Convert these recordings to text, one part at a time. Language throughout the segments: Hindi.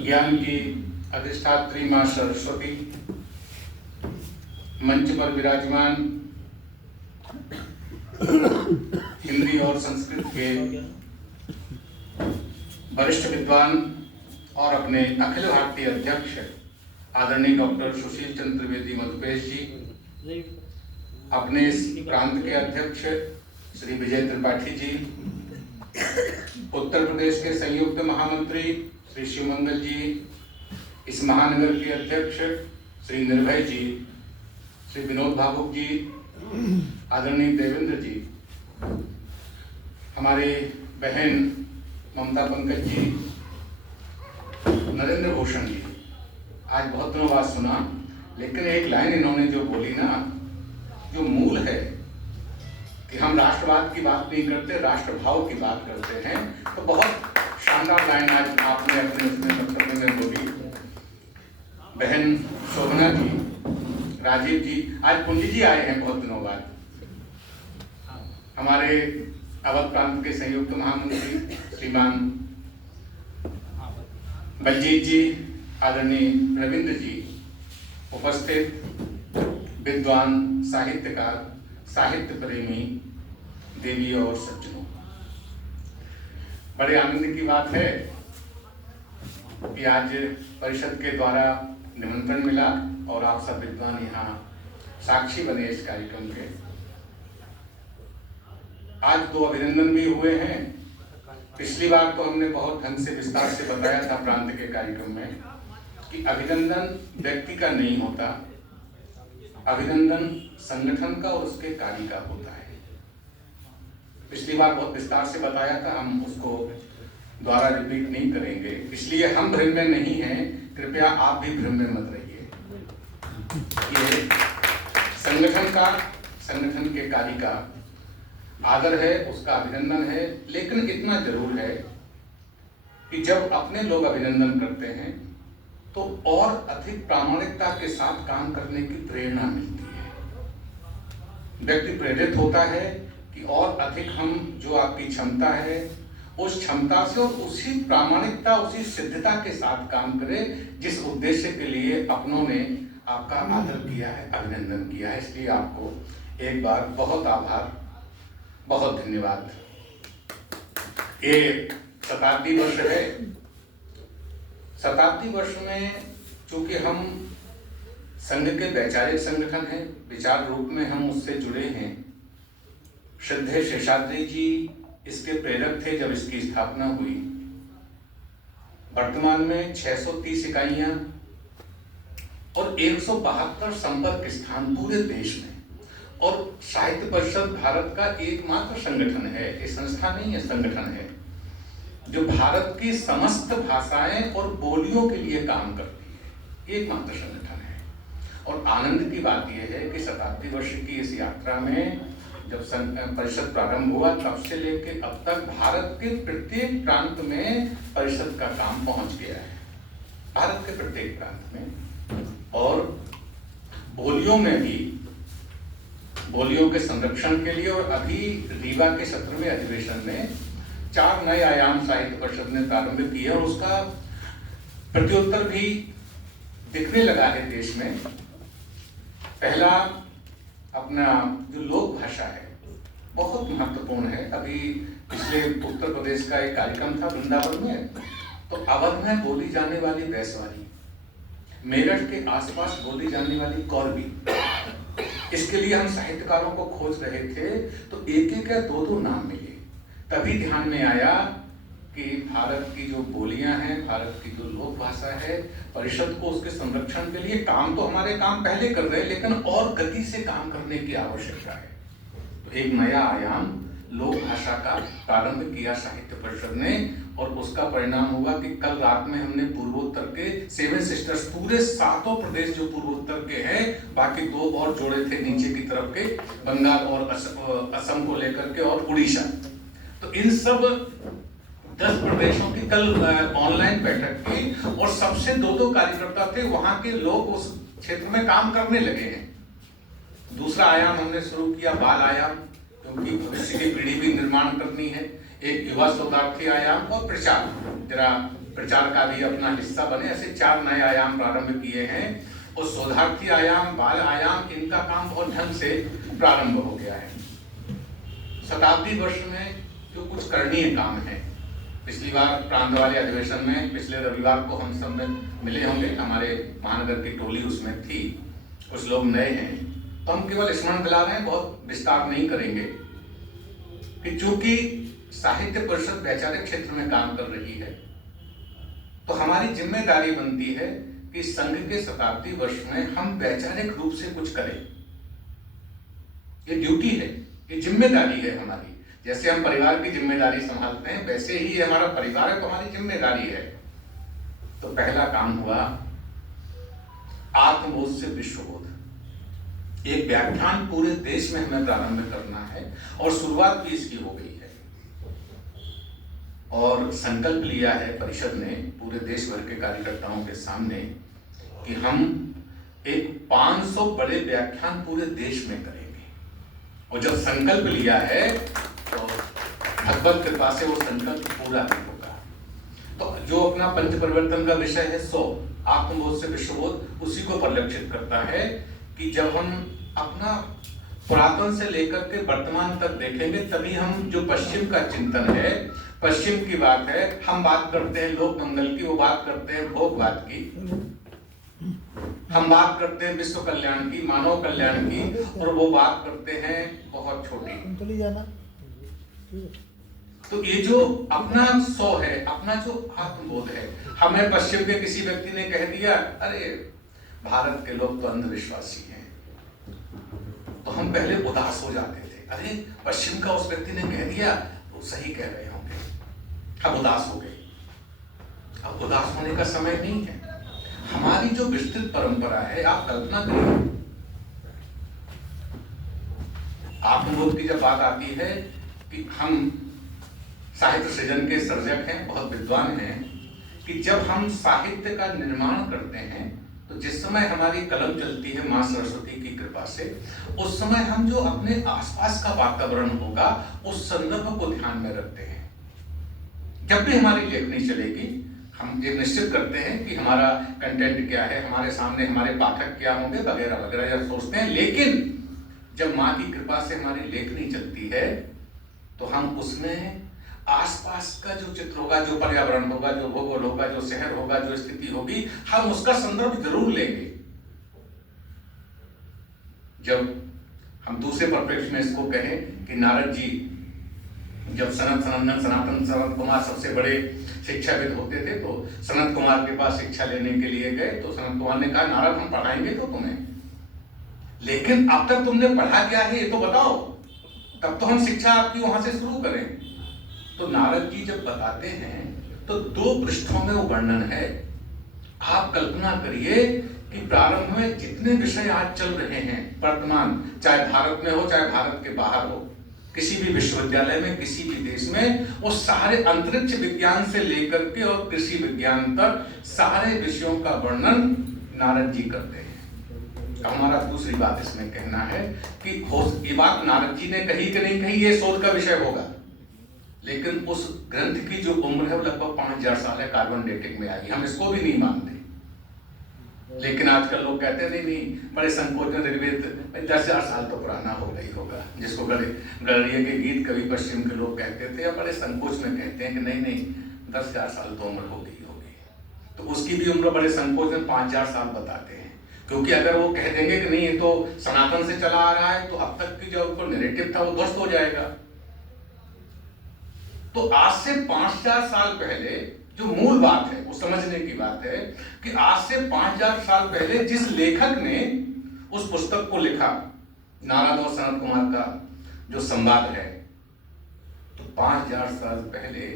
ज्ञान की अधिष्ठात्री माँ सरस्वती, मंच पर विराजमान हिंदी और संस्कृत के वरिष्ठ विद्वान और अपने अखिल भारतीय अध्यक्ष आदरणीय डॉक्टर सुशील चंद्र त्रिवेदी मधुपेश जी, अपने इस प्रांत के अध्यक्ष श्री विजय त्रिपाठी जी, उत्तर प्रदेश के संयुक्त महामंत्री श्री शिवमंगल जी, इस महानगर के अध्यक्ष श्री निर्भय जी, श्री विनोद भावुक जी, आदरणीय देवेंद्र जी, हमारे बहन ममता पंकज जी, नरेंद्र भूषण जी। आज बहुत दिनों बाद सुना, लेकिन एक लाइन इन्होंने जो बोली ना, जो मूल है कि हम राष्ट्रवाद की बात नहीं करते, राष्ट्रभाव की बात करते हैं, तो बहुत शानदार लाइन आज आपने अपने उसमें वक्तव्य में बोली। बहन शोभना जी, राजीव जी, आज कुंजी जी आए हैं बहुत दिनों बाद, हमारे अवध प्रांत के संयुक्त महामंत्री श्रीमान बलजीत जी, आदरणीय रविंद्र जी, उपस्थित विद्वान, साहित्यकार, साहित्य प्रेमी देवी और सज्जनों, बड़े आनंद की बात है कि आज परिषद के द्वारा निमंत्रण मिला और आप सब विद्वान यहाँ साक्षी बने इस कार्यक्रम के। आज 2 अभिनंदन भी हुए हैं। पिछली बार तो हमने बहुत ढंग से विस्तार से बताया था प्रांत के कार्यक्रम में कि अभिनंदन व्यक्ति का नहीं होता, अभिनंदन संगठन का और उसके कार्य का होता है। पिछली बार बहुत विस्तार से बताया था, हम उसको दोबारा रिपीट नहीं करेंगे, इसलिए हम भ्रम में नहीं हैं, कृपया आप भी भ्रम में मत रहिए। ये संगठन के कार्य का आदर है, उसका अभिनंदन है, लेकिन इतना जरूर है कि जब अपने लोग अभिनंदन करते हैं तो और अधिक प्रामाणिकता के साथ काम करने की प्रेरणा मिलती है। व्यक्ति प्रेरित होता है कि और अधिक हम जो आपकी क्षमता है उस क्षमता से और उसी प्रामाणिकता, उसी सिद्धता के साथ काम करें जिस उद्देश्य के लिए अपनों ने आपका आदर किया है, अभिनंदन किया है। इसलिए आपको एक बार बहुत आभार, बहुत धन्यवाद। ये शताब्दी वर्ष है। शताब्दी वर्ष में चूंकि हम संघ के वैचारिक संगठन हैं, विचार रूप में हम उससे जुड़े हैं। श्रद्धेय शेषाद्री जी इसके प्रेरक थे जब इसकी स्थापना हुई। वर्तमान में 630 इकाइयां और 172 संपर्क स्थान पूरे देश में, और साहित्य परिषद भारत का एकमात्र संगठन है, ये संस्था नहीं है, संगठन है, जो भारत की समस्त भाषाएं और बोलियों के लिए काम करती है, एकमात्र संगठन है। और आनंद की बात यह है कि शताब्दी वर्ष की इस यात्रा में जब परिषद प्रारंभ हुआ तब से लेकर अब तक भारत के प्रत्येक प्रांत में परिषद का काम पहुंच गया है, भारत के प्रत्येक प्रांत में। और बोलियों में भी, बोलियों के संरक्षण के लिए, और अभी रीवा के 17वें अधिवेशन में 4 नए आयाम साहित्य परिषद ने प्रारंभ किया और उसका प्रत्युत्तर भी दिखने लगा है देश में। पहला अपना जो लोक भाषा है बहुत महत्वपूर्ण है। अभी पिछले उत्तर प्रदेश का एक कार्यक्रम था वृंदावन में, तो अवध में बोली जाने वाली बैसवारी, मेरठ के आसपास बोली जाने वाली कौरवी, इसके लिए हम साहित्यकारों को खोज रहे थे, तो एक या 2 नाम मिले। तभी ध्यान में आया कि भारत की जो बोलियां हैं, भारत की जो लोक भाषा है, परिषद को उसके संरक्षण के लिए काम तो हमारे काम पहले कर रहे हैं, लेकिन और गति से काम करने की आवश्यकता है। तो एक नया आयाम लोक भाषा का प्रारंभ किया साहित्य परिषद ने, और उसका परिणाम हुआ कि कल रात में हमने पूर्वोत्तर के 7 सिस्टर्स, पूरे 7 प्रदेश जो पूर्वोत्तर के हैं, बाकी 2 और जोड़े थे नीचे की तरफ के, बंगाल और असम को लेकर के, और उड़ीसा, तो इन सब 10 प्रदेशों की कल ऑनलाइन बैठक की, और सबसे 2-2 कार्यकर्ता थे, वहां के लोग उस क्षेत्र में काम करने लगे हैं। दूसरा आयाम हमने शुरू किया बाल आयाम, क्योंकि भविष्य की पीढ़ी भी निर्माण करनी है। एक युवा शोधार्थी आयाम और प्रचार, जरा प्रचार का भी अपना हिस्सा बने, ऐसे 4 नए आयाम प्रारंभ किए हैं। और शोधार्थी आयाम, बाल आयाम, इनका काम बहुत ढंग से प्रारंभ हो गया है। शताब्दी वर्ष में जो कुछ करणीय काम है, पिछली बार प्रांत वाले अधिवेशन में पिछले रविवार को हम सब में मिले होंगे, हमारे महानगर की टोली उसमें थी, कुछ लोग नए हैं, तो हम केवल स्मरण दिला रहे हैं, बहुत विस्तार नहीं करेंगे कि चूंकि साहित्य परिषद वैचारिक क्षेत्र में काम कर रही है, तो हमारी जिम्मेदारी बनती है कि संघ के शताब्दी वर्ष में हम वैचारिक रूप से कुछ करें। ये ड्यूटी है, ये जिम्मेदारी है हमारी। जैसे हम परिवार की जिम्मेदारी संभालते हैं, वैसे ही हमारा परिवार है तो हमारी जिम्मेदारी है। तो पहला काम हुआ आत्मबोध से विश्वबोध। एक व्याख्यान पूरे देश में हमें प्रारंभ करना है और शुरुआत भी इसकी हो गई है। और संकल्प लिया है परिषद ने पूरे देश भर के कार्यकर्ताओं के सामने कि हम एक 500 बड़े व्याख्यान पूरे देश में करेंगे। और जब संकल्प लिया है तो भगवत कृपा से वो संकल्प पूरा भी होगा। तो जो अपना पंच परिवर्तन का विषय है 100 आत्मबोध से विश्वबोध, उसी को परिलक्षित करता है कि जब हम अपना पुरातन से लेकर के वर्तमान तक देखेंगे, तभी हम जो पश्चिम का चिंतन है, पश्चिम की बात है, हम बात करते हैं लोक मंगल की, वो बात करते हैं भोगवाद की, हम बात करते हैं विश्व कल्याण की, मानव कल्याण की, और वो बात करते हैं बहुत छोटी। तो ये जो अपना 100 है, अपना जो आत्मबोध है, हमें पश्चिम के किसी व्यक्ति ने कह दिया अरे भारत के लोग तो अंधविश्वासी हैं, तो हम पहले उदास हो जाते थे। अरे पश्चिम का उस व्यक्ति ने कह दिया तो सही कह रहे होंगे, अब उदास हो गए। अब उदास होने का समय नहीं है। हमारी जो विस्तृत परंपरा है, आप कल्पना करिए, आत्मबोध की जब बात आती है कि हम साहित्य सृजन के सर्जक हैं, बहुत विद्वान हैं, कि जब हम साहित्य का निर्माण करते हैं तो जिस समय हमारी कलम चलती है मां सरस्वती की कृपा से, उस समय हम जो अपने आसपास का वातावरण होगा उस संदर्भ को ध्यान में रखते हैं। जब भी हमारी लेखनी चलेगी, हम ये निश्चित करते हैं कि हमारा कंटेंट क्या है, हमारे सामने हमारे पाठक क्या होंगे, वगैरह वगैरह जब सोचते हैं। लेकिन जब माँ की कृपा से हमारी लेखनी चलती है तो हम उसमें आसपास का जो चित्र होगा, जो पर्यावरण होगा, जो भूगोल होगा, जो शहर होगा, जो स्थिति होगी, हम उसका संदर्भ जरूर लेंगे। जब हम दूसरे परिप्रेक्ष्य में इसको कहें कि नारद जी जब सनत कुमार सबसे बड़े शिक्षाविद होते थे, तो सनत कुमार के पास शिक्षा लेने के लिए गए, तो सनत कुमार ने कहा नारद हम पढ़ाएंगे तो तुम्हें, लेकिन अब तक तुमने पढ़ा क्या है ये तो बताओ, तब तो हम शिक्षा आपकी वहां से शुरू करें। तो नारद जी जब बताते हैं तो 2 पृष्ठों में वो वर्णन है। आप कल्पना करिए कि प्रारंभ में जितने विषय आज चल रहे हैं वर्तमान, चाहे भारत में हो चाहे भारत के बाहर हो, किसी भी विश्वविद्यालय में, किसी भी देश में, वो सारे अंतरिक्ष विज्ञान से लेकर के और कृषि विज्ञान तक सारे विषयों का वर्णन नारद जी करते हैं। हमारा दूसरी बात इसमें कहना है कि ये बात नारद जी ने कही कि नहीं कही, ये शोध का विषय होगा, लेकिन उस ग्रंथ की जो उम्र है वो लगभग 5000 साल है, कार्बन डेटिंग में आई, हम इसको भी नहीं मानते। लेकिन आजकल लोग कहते हैं नहीं बड़े संकोच में ऋग्वेद 10,000 साल तो पुराना हो गई होगा, जिसको गड़रिया के गीत कवि पश्चिम के लोग कहते थे, या बड़े संकोच में कहते हैं कि नहीं 10,000 साल तो उम्र हो गई होगी। तो उसकी भी उम्र बड़े संकोच में 5000 साल बताते हैं, क्योंकि अगर वो कह देंगे कि नहीं ये तो सनातन से चला आ रहा है, तो अब तक की जो नैरेटिव था वो ध्वस्त हो जाएगा। तो आज से 5000 साल पहले जो मूल बात है वो समझने की बात है कि आज से 5000 साल पहले जिस लेखक ने उस पुस्तक को लिखा, नारद और सनत कुमार का जो संवाद है, तो 5000 साल पहले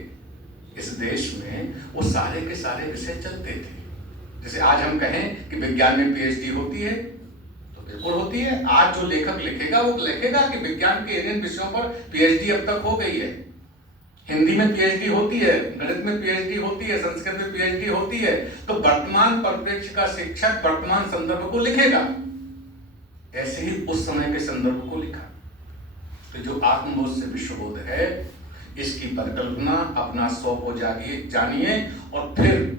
इस देश में वो सारे के सारे विषय चलते थे। जैसे आज हम कहें कि विज्ञान में पीएचडी होती है, तो बिल्कुल होती है। आज जो लेखक लिखेगा वो लिखेगा कि विज्ञान के इन विषयों पर पीएचडी अब तक हो गई है। हिंदी में पीएचडी होती है, गणित में पीएचडी होती है, संस्कृत में पीएचडी होती है। तो वर्तमान परिप्रेक्ष्य का शिक्षक वर्तमान संदर्भ को लिखेगा, ऐसे ही उस समय के संदर्भ को लिखा। तो जो आत्मबोध से विश्वबोध है, इसकी परिकल्पना, अपना स्व को जानिए और फिर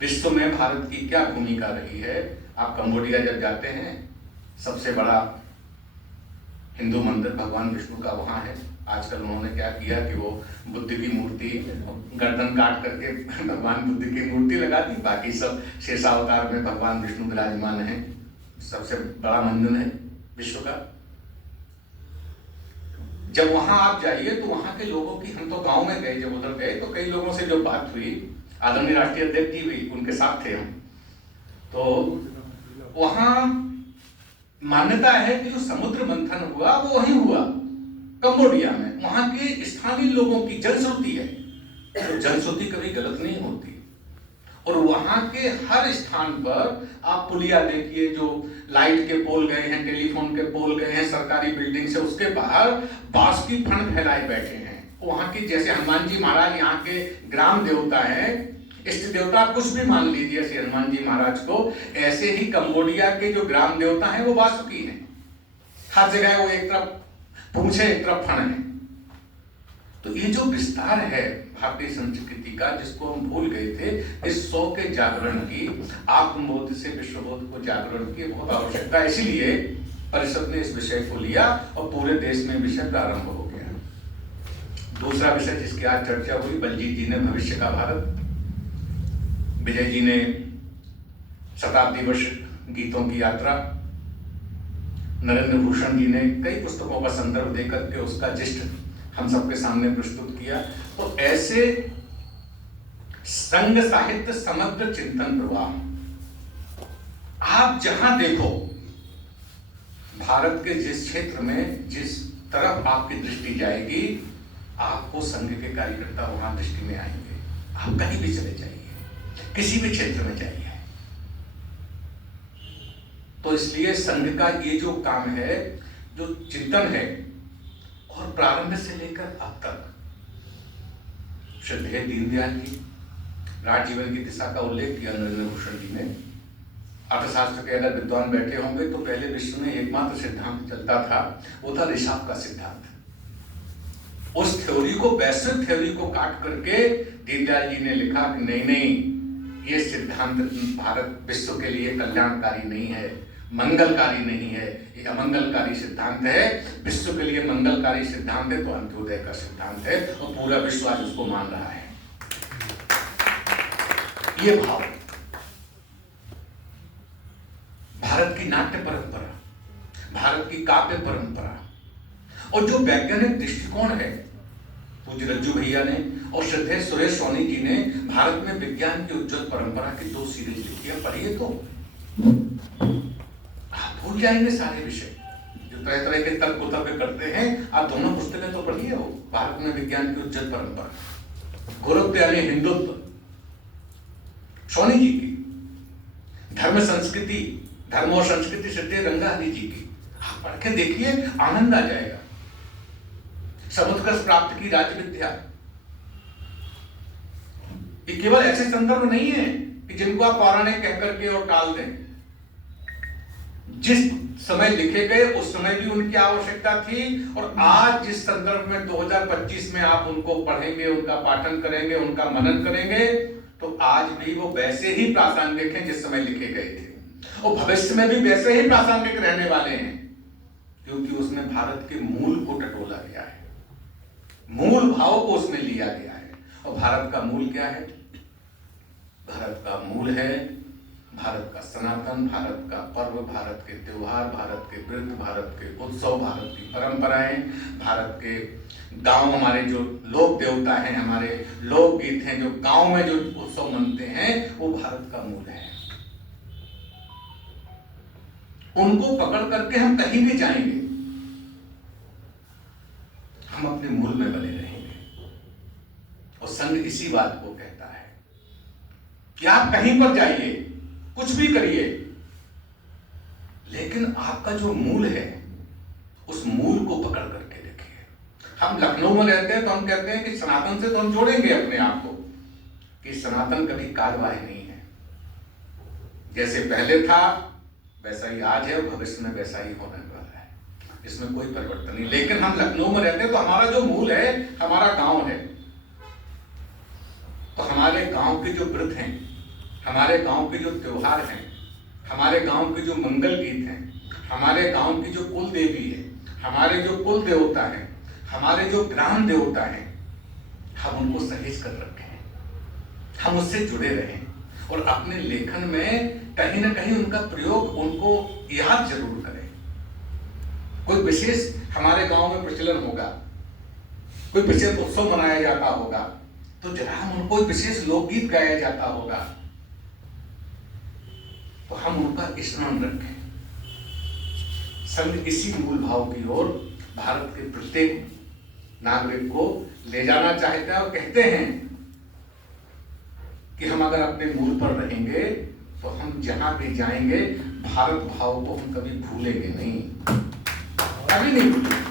विश्व में भारत की क्या भूमिका रही है। आप कंबोडिया जब जाते हैं, सबसे बड़ा हिंदू मंदिर भगवान विष्णु का वहाँ है। आजकल उन्होंने क्या किया कि वो बुद्ध की मूर्ति गर्दन काट करके भगवान बुद्ध की मूर्ति लगा दी, बाकी सब शेषावतार में भगवान विष्णु विराजमान है। सबसे बड़ा मंदिर है विश्व का। जब वहां आप जाइए तो वहां के लोगों की, हम तो गांव में गए, जब उधर गए तो कई लोगों से जो बात हुई, आदरणीय राष्ट्रीय अध्यक्ष जी भी उनके साथ थे हम, तो वहां मान्यता है कि जो समुद्र मंथन हुआ वो वहीं हुआ कंबोडिया में। वहां के स्थानीय लोगों की जनश्रुति है, तो जनश्रुति कभी गलत नहीं होती। और वहां के हर स्थान पर आप पुलिया देखिए, जो लाइट के पोल गए हैं, टेलीफोन के पोल गए हैं, सरकारी बिल्डिंग से उसके बाहर बांस की फण फैलाए बैठे हैं। वहां की, जैसे हनुमान जी महाराज यहाँ के ग्राम देवता है, इष्ट देवता, कुछ भी मान लीजिए श्री हनुमान जी महाराज को, ऐसे ही कंबोडिया के जो ग्राम देवता हैं वो वासुकी हैं। हर जगह वो एक तरफ पूंछ है, एक तरफ फण है। तो ये जो विस्तार है भारतीय संस्कृति का, जिसको हम भूल गए थे, इस सौ के जागरण की, आत्मबोध से विश्वबोध को जागरण की बहुत आवश्यकता है। इसीलिए परिषद ने इस विषय को लिया और पूरे देश में विषय प्रारंभ हो गया। दूसरा विषय जिसकी आज चर्चा हुई, बलजीत जी ने भविष्य का भारत, विजय जी ने शताब्दी वर्ष गीतों की यात्रा, नरेंद्र भूषण जी ने कई पुस्तकों का संदर्भ देकर के उसका जिस्ट हम सबके सामने प्रस्तुत किया। तो ऐसे संघ साहित्य समग्र चिंतन प्रवाह, आप जहां देखो, भारत के जिस क्षेत्र में जिस तरफ आपकी दृष्टि जाएगी, आपको संघ के कार्यकर्ता वहां दृष्टि में आएंगे। आप कहीं भी चले जाइए, किसी भी क्षेत्र में जाइए। तो इसलिए संघ का ये जो काम है, जो चिंतन है, और प्रारंभ से लेकर अब तक श्रद्धेय दीनदयाल जी, राजजीवन की दिशा का उल्लेख किया नरेंद्र भूषण जी ने। अर्थशास्त्र के अगर विद्वान बैठे होंगे तो पहले विश्व में एकमात्र सिद्धांत चलता था, वो था रिशाप का सिद्धांत। उस थ्योरी को, वैश्विक थ्योरी को काट करके दीनदयाल जी ने लिखा कि नहीं नहीं, ये सिद्धांत भारत विश्व के लिए कल्याणकारी नहीं है, मंगलकारी नहीं है, ये अमंगलकारी सिद्धांत है। विश्व के लिए मंगलकारी सिद्धांत है तो अंत्योदय का सिद्धांत है, और पूरा विश्व आज उसको मान रहा है। ये भाव, भारत की नाट्य परंपरा, भारत की काव्य परंपरा, और जो वैज्ञानिक दृष्टिकोण है, पूज्य रज्जू भैया ने और श्रद्धेय सुरेश सोनी जी ने भारत में विज्ञान की उज्जवल परंपरा की 2 सीरीज लिखी है। पढ़िए तो आप भूल जाएंगे सारे विषय, जो तरह तरह के तर्क कुतर्क करते हैं। आप दोनों पुस्तकें तो पढ़िए हो, भारत में विज्ञान की उज्जवल परंपरा, गुरुत्व यानी हिंदुत्व सोनी जी की, धर्म संस्कृति, धर्म और संस्कृति श्रद्धेय रंगाहरी जी की। आप पढ़ के देखिए, आनंद आ जाएगा। समुत्कर्ष प्राप्त की राज्य विद्या, ये केवल ऐसे संदर्भ नहीं है कि जिनको आप पौराणिक कह करके और टाल दें। जिस समय लिखे गए उस समय भी उनकी आवश्यकता थी, और आज जिस संदर्भ में 2025 में आप उनको पढ़ेंगे, उनका पाठन करेंगे, उनका मनन करेंगे, तो आज भी वो वैसे ही प्रासंगिक हैं जिस समय लिखे गए थे, और भविष्य में भी वैसे ही प्रासंगिक रहने वाले हैं, क्योंकि उसमें भारत के मूल को टटोला गया है, मूल भाव को उसमें लिया गया है। और भारत का मूल क्या है? भारत का मूल है भारत का सनातन, भारत का पर्व, भारत के त्योहार, भारत के व्रत, भारत के उत्सव, भारत की परंपराएं, भारत के गांव, हमारे जो लोक देवता हैं, हमारे लोकगीत हैं, जो गांव में जो उत्सव मनते हैं, वो भारत का मूल है। उनको पकड़ करके हम कहीं भी जाएंगे, हम अपने मूल में बने रहेंगे। और संघ इसी बात को कहता है कि आप कहीं पर जाइए, कुछ भी करिए, लेकिन आपका जो मूल है उस मूल को पकड़ करके रखिए। हम लखनऊ में रहते हैं तो हम कहते हैं कि सनातन से तो हम जोड़ेंगे अपने आप को, कि सनातन कभी कालबाह्य नहीं है। जैसे पहले था वैसा ही आज है और भविष्य में वैसा ही होने वाला है। इसमें कोई परिवर्तन नहीं। लेकिन हम लखनऊ में रहते हैं तो हमारा जो मूल है हमारा गांव है, तो हमारे गांव के जो व्रत हैं, हमारे गांव के जो त्योहार हैं, हमारे गांव के जो मंगल गीत हैं, हमारे गांव की जो कुल देवी है, हमारे जो कुल देवता है, हमारे जो ग्राम देवता है, हम उनको सहेज कर रखें, हम उससे जुड़े रहें और अपने लेखन में कहीं ना कहीं उनका प्रयोग, उनको याद जरूर करें। कोई विशेष हमारे गांव में प्रचलन होगा, कोई विशेष उत्सव मनाया जाता होगा, तो जरा हम उनको विशेष लोकगीत गाया जाता होगा, तो हम उनका स्मरण रखें। संघ इसी मूल भाव की ओर भारत के प्रत्येक नागरिक को ले जाना चाहते हैं और कहते हैं कि हम अगर अपने मूल पर रहेंगे तो हम जहां भी जाएंगे भारत भाव को हम कभी भूलेंगे नहीं, कभी नहीं भूलेंगे।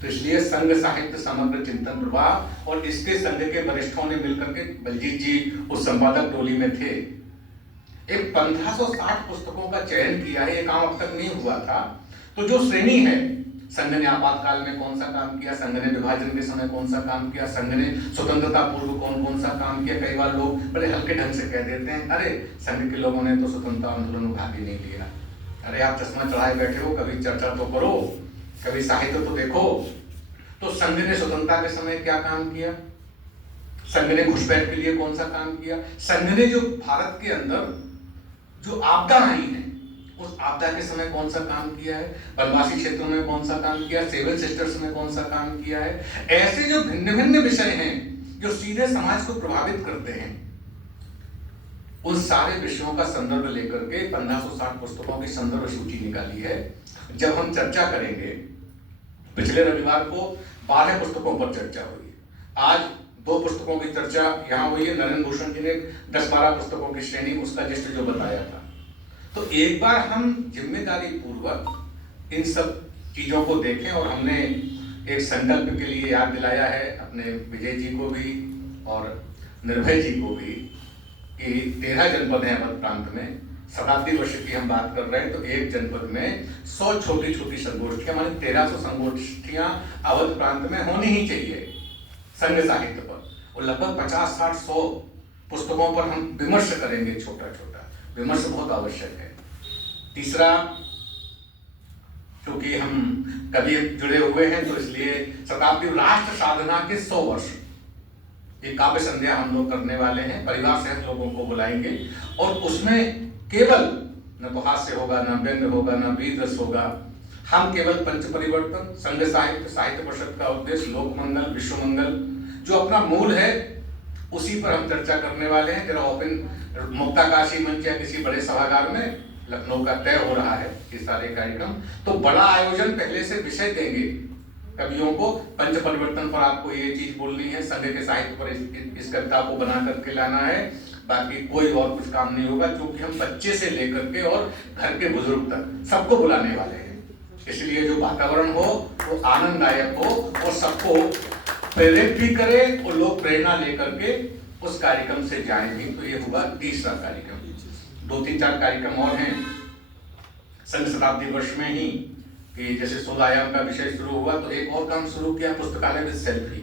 तो इसलिए संघ साहित्य समग्र चिंतन प्रवाह और इसके संघ के वरिष्ठों ने मिलकर के, बलजीत जी उस संपादक टोली में थे, एक 1560 पुस्तकों का चयन किया है। ये काम अब तक नहीं हुआ था। तो जो श्रेणी है, संघ ने आपातकाल में कौन सा काम किया, संघ ने विभाजन के समय कौन सा काम किया, संघ ने स्वतंत्रता पूर्व कौन कौन सा काम किया। कई बार लोग बड़े हल्के ढंग से कह देते हैं, अरे संघ के लोगों ने तो स्वतंत्रता आंदोलन में भाग ही नहीं लिया। अरे आप चश्मा चढ़ाए बैठे हो, कभी चर्चा तो करो, कभी साहित्य तो देखो। तो संघ ने स्वतंत्रता के समय क्या काम किया, संघ ने घुसपैठ के लिए कौन सा काम किया, संघ ने जो भारत के अंदर जो आपदा आई है उस आपदा के समय कौन सा काम किया है, वनवासी क्षेत्रों में कौन सा काम किया, सेवन सिस्टर्स में कौन सा काम किया है। ऐसे जो भिन्न भिन्न विषय हैं जो सीधे समाज को प्रभावित करते हैं, उन सारे विषयों का संदर्भ लेकर के 1560 पुस्तकों की संदर्भ सूची निकाली है। जब हम चर्चा करेंगे, पिछले रविवार को 12 पुस्तकों पर चर्चा हुई, आज 2 पुस्तकों की चर्चा यहाँ हुई है। नरेंद्र भूषण जी ने 10-12 पुस्तकों की श्रेणी, उसका लिस्ट जो बताया था। तो एक बार हम जिम्मेदारी पूर्वक इन सब चीजों को देखें और हमने एक संकल्प के लिए याद दिलाया है अपने विजय जी को भी और निर्भय जी को भी कि 13 जनपद हैं अवध प्रांत में। शताब्दी वर्ष की हम बात कर रहे हैं तो एक जनपद में 100 छोटी छोटी संगोष्ठियां, मानी 1300 संगोष्ठियां अवध प्रांत में होनी ही चाहिए संघ साहित्य पर। और लगभग 50-60-100 पुस्तकों पर हम विमर्श करेंगे। छोटा छोटा विमर्श बहुत आवश्यक है। तीसरा, क्योंकि हम कभी जुड़े हुए हैं तो इसलिए शताब्दी राष्ट्र साधना के 100 वर्ष, ये काव्य संध्या हम लोग करने वाले हैं। परिवार सहित लोगों को बुलाएंगे और उसमें केवल न तो हास्य होगा, न व्यंग्य होगा, न वीर रस होगा। हम केवल पंच परिवर्तन, संघ साहित्य, साहित्य परिषद का उद्देश्य, लोक मंगल, विश्व मंगल, जो अपना मूल है उसी पर हम चर्चा करने वाले हैं। जरा ओपन मुक्ताकाशी मंच या किसी बड़े सभागार में लखनऊ का तय हो रहा है ये सारे कार्यक्रम। तो बड़ा आयोजन, पहले से विषय देंगे कवियों को। पंच परिवर्तन पर आपको ये चीज बोलनी है, संघ के साहित्य पर इस कविता को बना करके लाना है। बाकी कोई और कुछ काम नहीं होगा, क्योंकि हम बच्चे से लेकर के और घर के बुजुर्ग तक सबको बुलाने वाले हैं। इसलिए जो वातावरण हो वो आनंददायक हो और सबको प्रेरित भी करे और लोग प्रेरणा लेकर के उस कार्यक्रम से जाएं भी। तो ये हुआ तीसरा कार्यक्रम। 2-3-4 कार्यक्रम और हैं संघ शताब्दी वर्ष में ही, कि जैसे 16 आयाम का विषय शुरू हुआ तो एक और काम शुरू किया, पुस्तकालय विद सेल्फी।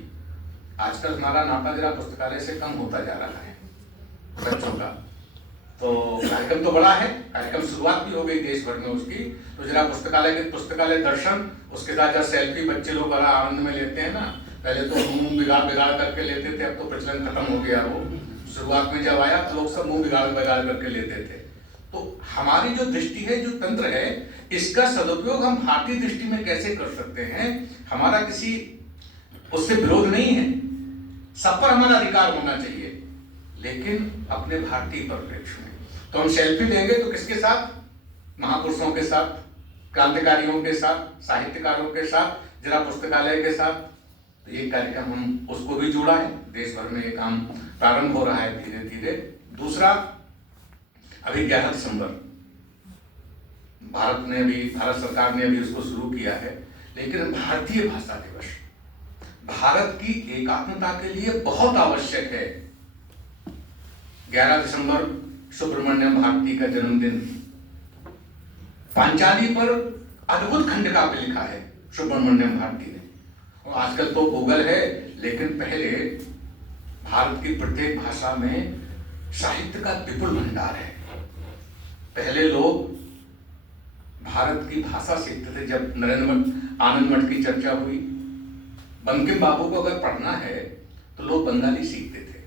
आजकल हमारा नाता जरा पुस्तकालय से कम होता जा रहा है बच्चों का। तो कार्यक्रम तो बड़ा है, कार्यक्रम शुरुआत भी हो गई देश भर में उसकी। तो जरा पुस्तकालय के पुस्तकालय दर्शन, उसके साथ जरा सेल्फी बच्चे लोग बड़ा आनंद में लेते हैं ना। पहले तो मुंह बिगाड़ बिगाड़ करके लेते थे, अब तो प्रचलन खत्म हो गया। वो शुरुआत में जब आया तो लोग सब मुंह बिगाड़ बिगाड़ करके लेते थे। तो हमारी जो दृष्टि है, जो तंत्र है, इसका सदुपयोग हम भारतीय दृष्टि में कैसे कर सकते हैं। हमारा किसी उससे विरोध नहीं है, सब पर हमारा अधिकार होना चाहिए, लेकिन अपने भारतीय परिप्रेक्ष्य में। तो हम सेल्फी लेंगे तो किसके साथ? महापुरुषों के साथ, क्रांतिकारियों के साथ, साहित्यकारों के साथ, जरा पुस्तकालय के साथ। तो ये कार्यक्रम हम उसको भी जोड़ा है। देश भर में ये काम प्रारंभ हो रहा है धीरे धीरे। दूसरा, अभी 11 दिसंबर भारत सरकार ने अभी उसको शुरू किया है, लेकिन भारतीय भाषा दिवस भारत की एकात्मता के लिए बहुत आवश्यक है। 11 दिसंबर सुब्रमण्यम भारती का जन्मदिन, पांचाली पर अद्भुत खंड काव्य लिखा है सुब्रमण्यम भारती ने। और आजकल तो गूगल है, लेकिन पहले भारत की प्रत्येक भाषा में साहित्य का विपुल भंडार है। पहले लोग भारत की भाषा सीखते थे। जब नरेंद्र आनंद मठ की चर्चा हुई, बंकिम बाबू को अगर पढ़ना है तो लोग बंगाली सीखते थे,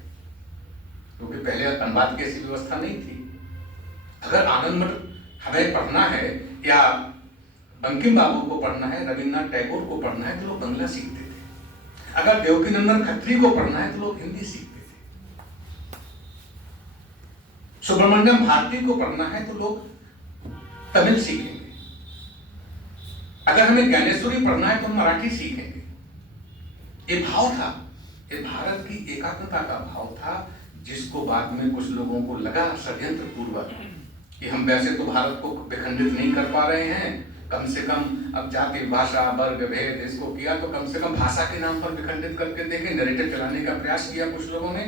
क्योंकि पहले अनुवाद की ऐसी व्यवस्था नहीं थी। अगर आनंद मठ हमें पढ़ना है या बंकिम बाबू को पढ़ना है, रविन्द्रनाथ टैगोर को पढ़ना है, तो लोग बंगला सीखते थे। अगर देवकीनंदन खत्री को पढ़ना है तो लोग हिंदी सीखते थे। सुब्रमण्यम भारती को पढ़ना है तो लोग तमिल सीखेंगे। अगर हमें ज्ञानेश्वरी पढ़ना है तो हम मराठी सीखेंगे। ये भाव था, ये भारत की एकात्मता का भाव था, जिसको बाद में कुछ लोगों को लगा षड्यंत्र पूर्वक कि हम वैसे तो भारत को विखंडित नहीं कर पा रहे हैं, कम से कम अब जाति भाषा वर्ग भेद इसको किया तो कम से कम भाषा के नाम पर विखंडित करके देखें। नैरेटिव चलाने का प्रयास किया कुछ लोगों ने,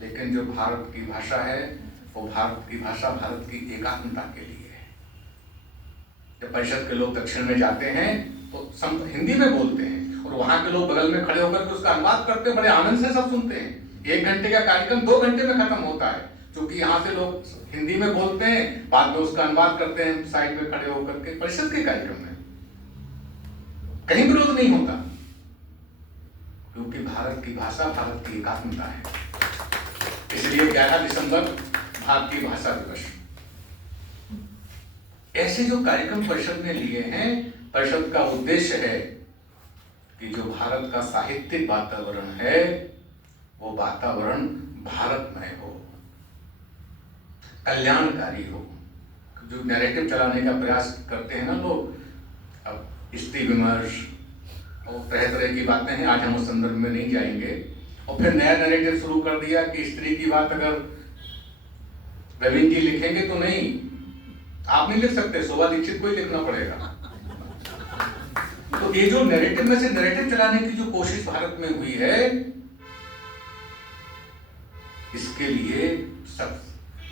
लेकिन जो भारत की भाषा है वो भारत की भाषा भारत की एकात्मता के लिए है। जब परिषद के लोग दक्षिण में जाते हैं तो हिंदी में बोलते हैं और वहां के लोग बगल में खड़े होकर के उसका अनुवाद करते हैं, बड़े आनंद से सब सुनते हैं। 1 घंटे का कार्यक्रम 2 घंटे में खत्म होता है, क्योंकि यहाँ से लोग हिंदी में बोलते हैं, बाद में उसका अनुवाद करते हैं साइड में खड़े होकर के। परिषद के कार्यक्रम में कहीं विरोध नहीं होता, क्योंकि भारत की भाषा भारत की एकात्मता है। इसलिए 11 दिसंबर भारतीय भाषा दिवस। ऐसे जो कार्यक्रम परिषद ने लिए हैं, परिषद का उद्देश्य है कि जो भारत का साहित्यिक वातावरण है वो वातावरण भारतमय हो, कल्याणकारी हो। जो नैरेटिव चलाने का प्रयास करते हैं ना लोग, अब स्त्री विमर्श और तरह तरह की बातें हैं, आज हम उस संदर्भ में नहीं जाएंगे। और फिर नया नैरेटिव शुरू कर दिया कि स्त्री की बात अगर रविंद्र जी लिखेंगे तो नहीं, आप नहीं लिख सकते, शोभा दीक्षित को ही लिखना पड़ेगा। तो ये जो नैरेटिव में से नैरेटिव चलाने की जो कोशिश भारत में हुई है, इसके लिए सब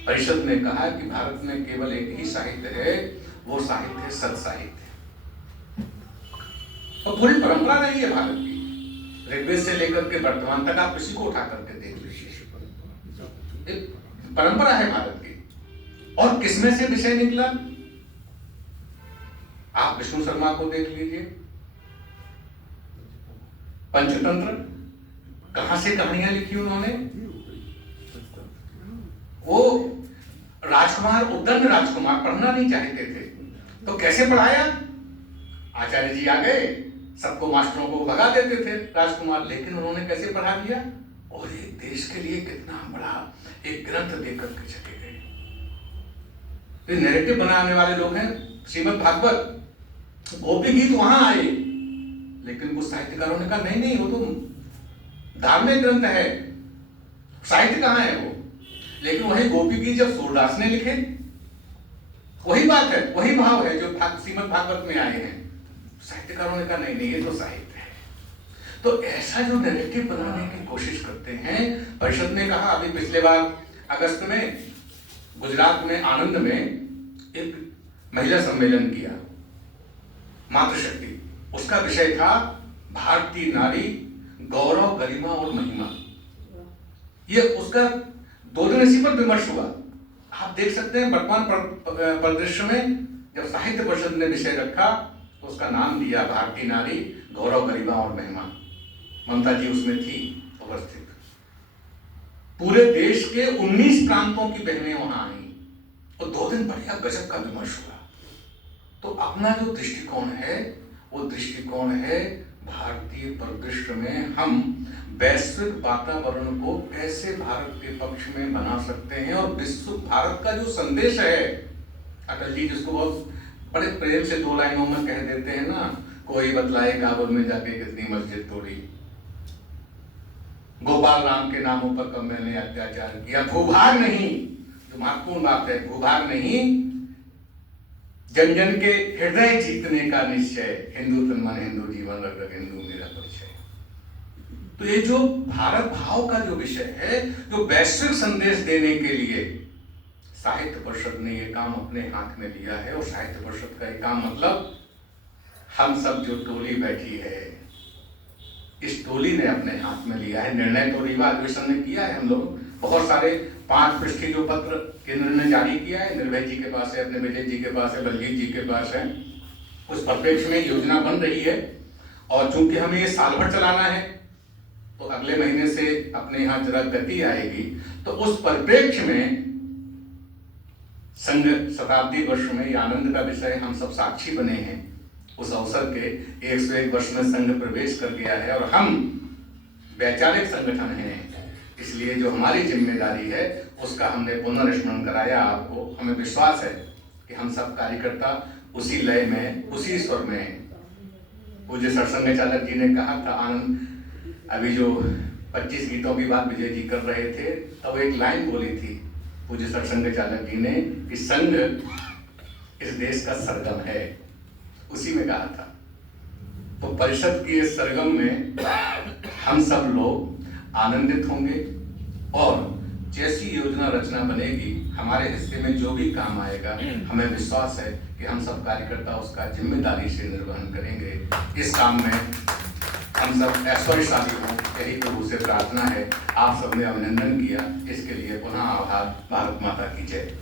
परिषद ने कहा कि भारत में केवल एक ही साहित्य है, वो साहित्य है सत साहित्य। और पूरी परंपरा रही है भारत की, ऋग्वेद से लेकर के वर्तमान तक आप किसी को उठा करके देख लीजिए, परंपरा है भारत की। और किसमें से विषय निकला, आप विष्णु शर्मा को देख लीजिए, पंचतंत्र, कहां से कहानियां लिखी उन्होंने। वो राजकुमार, उद्दंड राजकुमार पढ़ना नहीं चाहते थे, तो कैसे पढ़ाया, आचार्य जी आ गए, सबको मास्टरों को भगा देते थे राजकुमार, लेकिन उन्होंने कैसे पढ़ा दिया, और एक देश के लिए कितना बड़ा एक ग्रंथ देकर के चले गए। तो नैरेटिव बनाने वाले लोग हैं, श्रीमद् भागवत, गोपी गीत वहां आए, लेकिन कुछ साहित्यकारों ने कहा नहीं नहीं, वो तो धार्मिक ग्रंथ है, साहित्य कहाँ है वो। लेकिन वही गोपी गीत जब सूरदास ने लिखे, वही बात है, वही भाव है जो श्रीमद् भागवत में आए हैं, साहित्यकारों ने कहा नहीं नहीं, ये तो साहित्य है। तो ऐसा जो नैरेटिव बनाने की कोशिश करते हैं, परिषद ने कहा, अभी पिछले बार अगस्त में गुजरात में आनंद में एक महिला सम्मेलन किया, मातृशक्ति, उसका विषय था भारतीय नारी, गौरव गरिमा और महिमा। ये उसका 2 दिन इसी पर विमर्श हुआ। आप देख सकते हैं वर्तमान परिदृश्य में जब साहित्य परिषद ने विषय रखा तो उसका नाम दिया भारतीय नारी, गौरव गरिमा और महिमा। ममता जी उसमें थी उपस्थित। पूरे देश के 19 प्रांतों की बहनें वहां आई और 2 दिन बढ़िया गजब का विमर्श हुआ। तो अपना जो दृष्टिकोण है वो दृष्टिकोण है भारतीय परिदृश्य में हम वैश्विक वातावरण को कैसे भारत के पक्ष में बना सकते हैं। और विश्व भारत का जो संदेश है, अटल जी जिसको बहुत बड़े प्रेम से 2 लाइनों में कह देते हैं ना, कोई बतलाए काबुल में जाके कितनी मस्जिद तोड़ी, गोपाल राम के नामों पर कब मैंने अत्याचार किया, भूभाग नहीं, जो महत्वपूर्ण बात है, भूभाग नहीं, जन जन के हृदय जीतने का निश्चय, हिंदू तन मन हिंदू जीवन रग रग हिंदू मेरा परिचय। तो ये जो भारत भाव का जो विषय है, जो वैश्विक संदेश देने के लिए साहित्य परिषद ने ये काम अपने हाथ में लिया है। और साहित्य परिषद का ये काम मतलब हम सब जो टोली बैठी है, इस टोली ने अपने हाथ में लिया है। निर्णय तो रीवा अधिवेशन ने किया है। हम लोग बहुत सारे 5 पृष्ठीय जो पत्र केंद्र ने जारी किया है, निर्भय जी के पास है, अपने विजय जी के पास है, बलजीत जी के पास है। उस परिप्रेक्ष्य में योजना बन रही है। और चूंकि हमें ये साल भर चलाना है, तो अगले महीने से अपने यहाँ जरा गति आएगी। तो उस परिप्रेक्ष्य में संघ शताब्दी वर्ष में ये आनंद का विषय हम सब साक्षी बने हैं। उस अवसर के 101 वर्ष में संघ प्रवेश कर गया है और हम वैचारिक संगठन हैं। इसलिए जो हमारी जिम्मेदारी है उसका हमने पुनर्स्मरण कराया आपको। हमें विश्वास है कि हम सब कार्यकर्ता उसी लय में, उसी स्वर में, पूज्य सरसंघ चालक जी ने कहा था, आनंद अभी जो 25 गीतों की बात विजय जी कर रहे थे, तब एक लाइन बोली थी पूज्य सरसंघ चालक जी ने कि संघ इस देश का सरगम है, उसी में कहा था। तो परिषद के इस सरगम में हम सब लोग आनंदित होंगे और जैसी योजना रचना बनेगी, हमारे हिस्से में जो भी काम आएगा, हमें विश्वास है कि हम सब कार्यकर्ता उसका जिम्मेदारी से निर्वहन करेंगे। इस काम में हम सब ऐश्वर्यशाली हों, यही प्रभु से प्रार्थना है। आप सबने अभिनंदन किया, इसके लिए पुनः आभार। भारत माता की जय।